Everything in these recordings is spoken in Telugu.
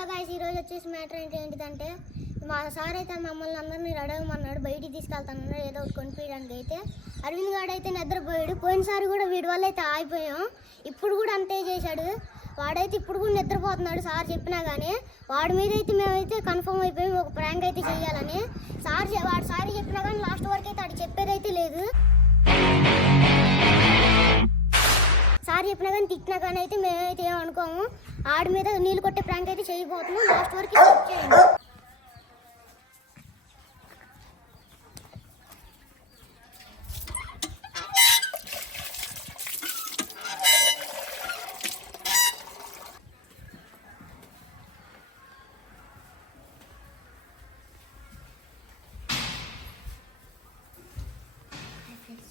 హలో గాయస్ ఈరోజు వచ్చేసి మ్యాటర్ ఏంటి ఏంటిదంటే మా సార్ అయితే మమ్మల్ని అందరినీ రెడీ అవ్వమన్నాడు బయటికి తీసుకెళ్తానన్నాడు ఏదో ఒకటి కొనిపించడానికి అయితే. అరవింద్ గారు అయితే నిద్రపోయాడు. పోయినసారి కూడా వీడి వల్ల అయితే ఆగిపోయాం. ఇప్పుడు కూడా అంతే చేశాడు. వాడైతే ఇప్పుడు కూడా నిద్రపోతున్నాడు సార్ చెప్పినా కానీ వాడి మీద అయితే మేమైతే కన్ఫర్మ్ అయిపోయాం ఒక ప్రాంక్ అయితే చేయాలని. సార్ వాడు సార్ చెప్పినా కానీ లాస్ట్ వరకు అయితే ఆడు చెప్పేదైతే లేదు. సార్ చెప్పినా కానీ తిట్టినా కానీ అయితే మేమైతే ఏం అనుకోము. ఆడి మీద నీళ్ళు కొట్టే ప్రాంక్ అయితే చేయబోతున్నాం. లాస్ట్ వరకు చేయండి.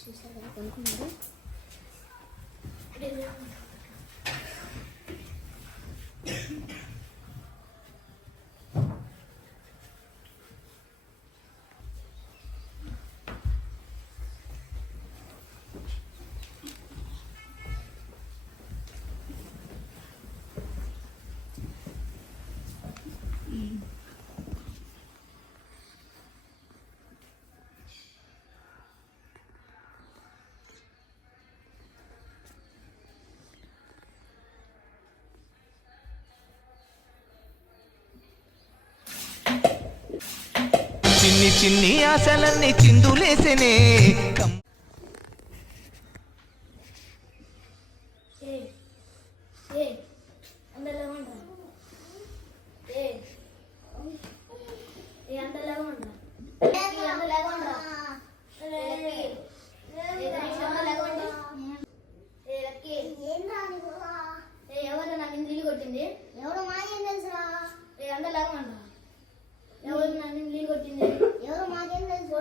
చూసారు కదా కొనుక్కున్నారు. Obrigada. చిన్ని చిన్ని ఆశలన్నీ చిందులేసెనే Hey ఏ ఏ అందరిలో ఉండరా ఏ ఏ అందరిలో ఉండరా ఏ అందరిలో ఉండరా ఏ ఏ గణేష్ అందరిలో ఉండి ఏ లక్కీ ఏ ఎవరు నా మీద నీళ్ళు కొట్టింది ఎవరు మాకేం తెలుసురా ఏ అందరిలో ఉండరా ఎవరు నా మీద నీళ్ళు కొట్టింది ఎవరు మాకేం తెలుసు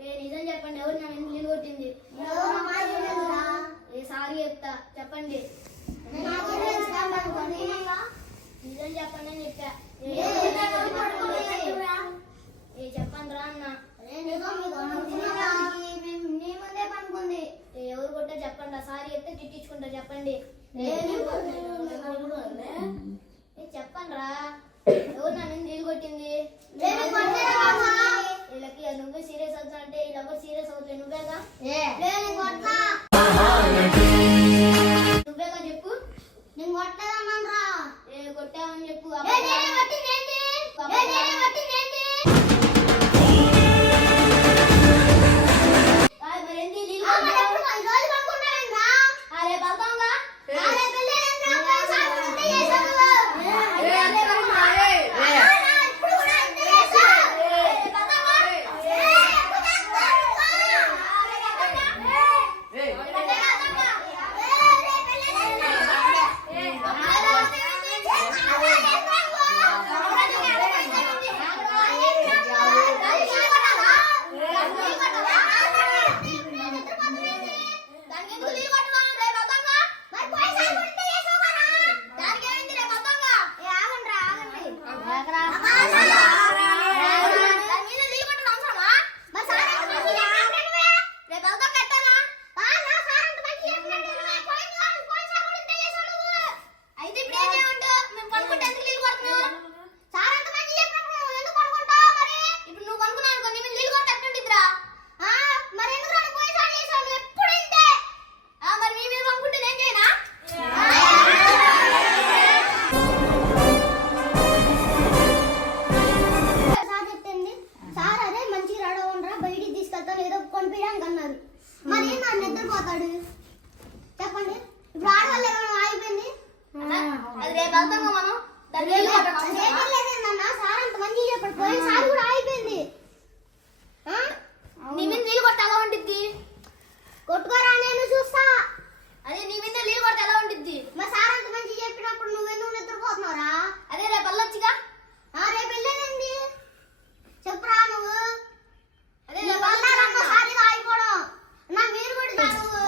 ఏ నిజం చెప్పండి ఎవరు నా మీద నీళ్ళు కొట్టింది ఎవరు మాకేం తెలుసురా ఏ సారీ చెప్తా చెప్పండి నిజం చెప్పండి అని చెప్పా ఏ ఏ చెప్పండి రా అన్న కొట్టా చెప్పండి సారీ చెప్తే తిట్టించుకుంటా చెప్పండి. చెప్పండి రా ఎవరు నా మీద నీళ్ళు కొట్టింది? వీళ్ళకి నువ్వే సీరియస్ అవుతా అంటే వీళ్ళెవరు సీరియస్ అవుతుంది నువ్వేగా? నువ్వేగా చెప్పు? నేను ఏ కొట్టావని చెప్పు.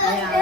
కూడా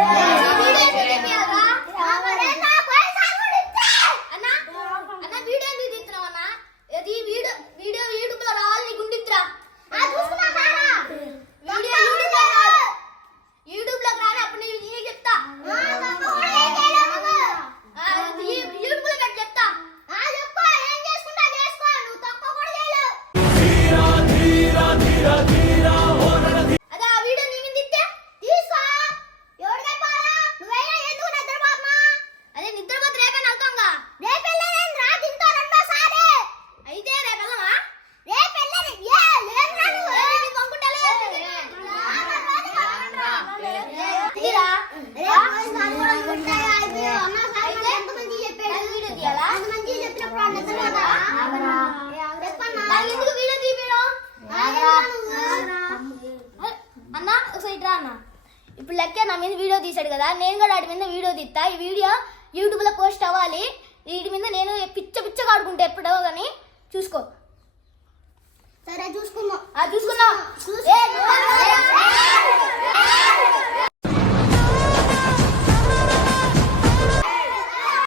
అన్న ఒకసారి ఇట్రా అన్న. ఇప్పుడు లెక్క నా మీద వీడియో తీశాడు కదా నేను కూడా వాడి మీద వీడియో తీస్తా. ఈ వీడియో యూట్యూబ్లో పోస్ట్ అవ్వాలి. వీటి మీద నేను పిచ్చ పిచ్చగా ఆడుకుంటా ఎప్పుడో కానీ చూసుకో. సరే చూసుకుందాం. చూసుకుందాం.